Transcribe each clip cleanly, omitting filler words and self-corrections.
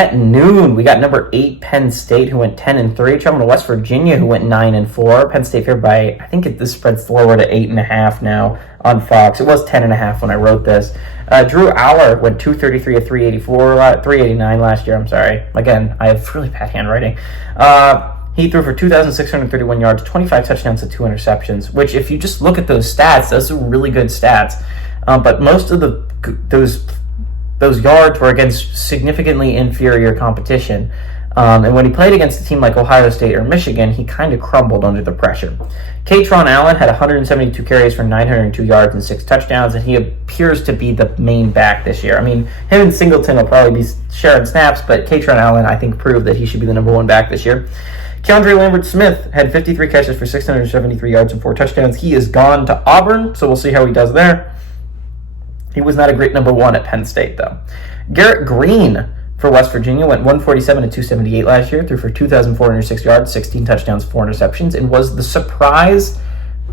At noon, we got number 8 Penn State, who went 10-3, traveling to West Virginia, who went 9-4. Penn State favored by, I think this spread's lower to 8.5 now on Fox. It was 10.5 when I wrote this. Drew Aller went 233 at 389 last year. I'm sorry. Again, I have really bad handwriting. He threw for 2,631 yards, 25 touchdowns, and 2 interceptions. Which, if you just look at those stats, those are really good stats. But most of those yards were against significantly inferior competition. And when he played against a team like Ohio State or Michigan, he kind of crumbled under the pressure. Katron Allen had 172 carries for 902 yards and 6 touchdowns, and he appears to be the main back this year. I mean, him and Singleton will probably be sharing snaps, but Katron Allen, I think, proved that he should be the number 1 back this year. Keandre Lambert-Smith had 53 catches for 673 yards and 4 touchdowns. He is gone to Auburn, so we'll see how he does there. He was not a great number 1 at Penn State, though. Garrett Green for West Virginia went 147 and 278 last year, threw for 2,406 yards, 16 touchdowns, 4 interceptions, and was the surprise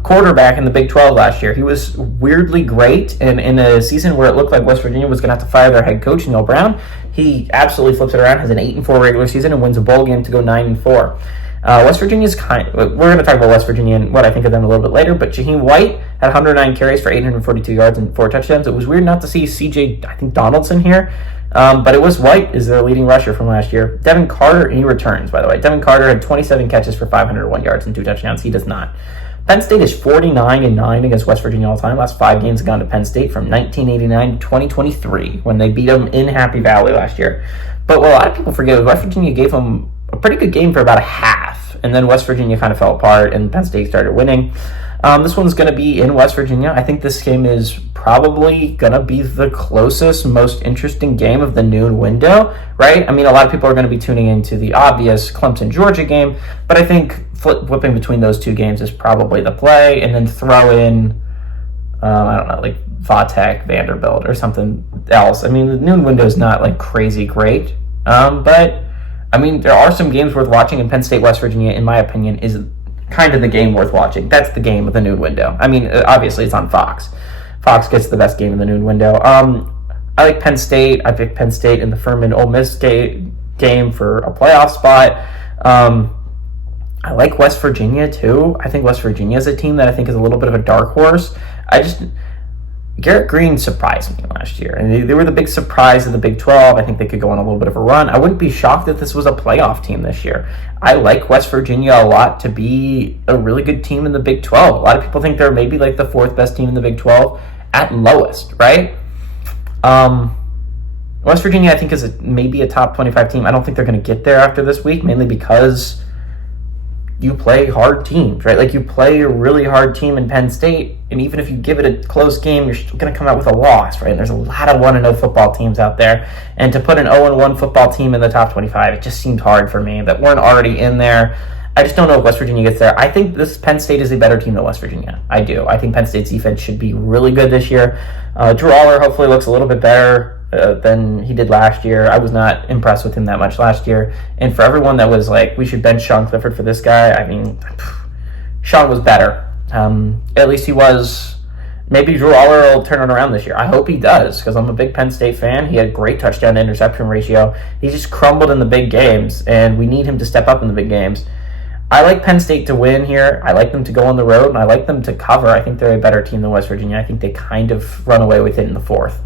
quarterback in the Big 12 last year. He was weirdly great, and in a season where it looked like West Virginia was going to have to fire their head coach, Neil Brown, he absolutely flips it around, has an 8-4 regular season, and wins a bowl game to go 9-4. West Virginia's we're going to talk about West Virginia and what I think of them a little bit later, but Jaheim White had 109 carries for 842 yards and 4 touchdowns. It was weird not to see CJ, I think, Donaldson here, but it was White is their leading rusher from last year. Devin Carter, he returns, by the way. Devin Carter had 27 catches for 501 yards and 2 touchdowns. He does not. Penn State is 49-9 against West Virginia all time. Last 5 games have gone to Penn State from 1989 to 2023 when they beat them in Happy Valley last year. But what a lot of people forget is West Virginia gave them a pretty good game for about a half, and then West Virginia kind of fell apart, and Penn State started winning. This one's going to be in West Virginia. I think this game is probably going to be the closest, most interesting game of the noon window, right? I mean, a lot of people are going to be tuning into the obvious Clemson-Georgia game, but I think flipping between those 2 games is probably the play, and then throw in, I don't know, like Vatek, Vanderbilt, or something else. I mean, the noon window is not like crazy great, but I mean, there are some games worth watching, and Penn State, West Virginia, in my opinion, is kind of the game worth watching. That's the game of the noon window. I mean, obviously, it's on Fox. Fox gets the best game in the noon window. I like Penn State. I picked Penn State in the Furman-Ole Miss game for a playoff spot. I like West Virginia, too. I think West Virginia is a team that I think is a little bit of a dark horse. Garrett Green surprised me last year, and they were the big surprise of the Big 12. I think they could go on a little bit of a run. I wouldn't be shocked if this was a playoff team this year. I like West Virginia a lot to be a really good team in the Big 12. A lot of people think they're maybe like the 4th best team in the Big 12 at lowest, right? West Virginia, I think, is maybe a top 25 team. I don't think they're going to get there after this week, mainly because you play hard teams, right? Like, you play a really hard team in Penn State, and even if you give it a close game, you're still going to come out with a loss, right? And there's a lot of 1-0 football teams out there, and to put an 0-1 football team in the top 25, it just seemed hard for me that weren't already in there. I just don't know if West Virginia gets there. I think this Penn State is a better team than West Virginia. I do. I think Penn State's defense should be really good this year. Drew Aller hopefully looks a little bit better than he did last year. I was not impressed with him that much last year. And for everyone that was like, we should bench Sean Clifford for this guy, I mean, Sean was better. At least he was. Maybe Drew Aller will turn it around this year. I hope he does, because I'm a big Penn State fan. He had a great touchdown to interception ratio. He just crumbled in the big games, and we need him to step up in the big games. I like Penn State to win here. I like them to go on the road, and I like them to cover. I think they're a better team than West Virginia. I think they kind of run away with it in the 4th.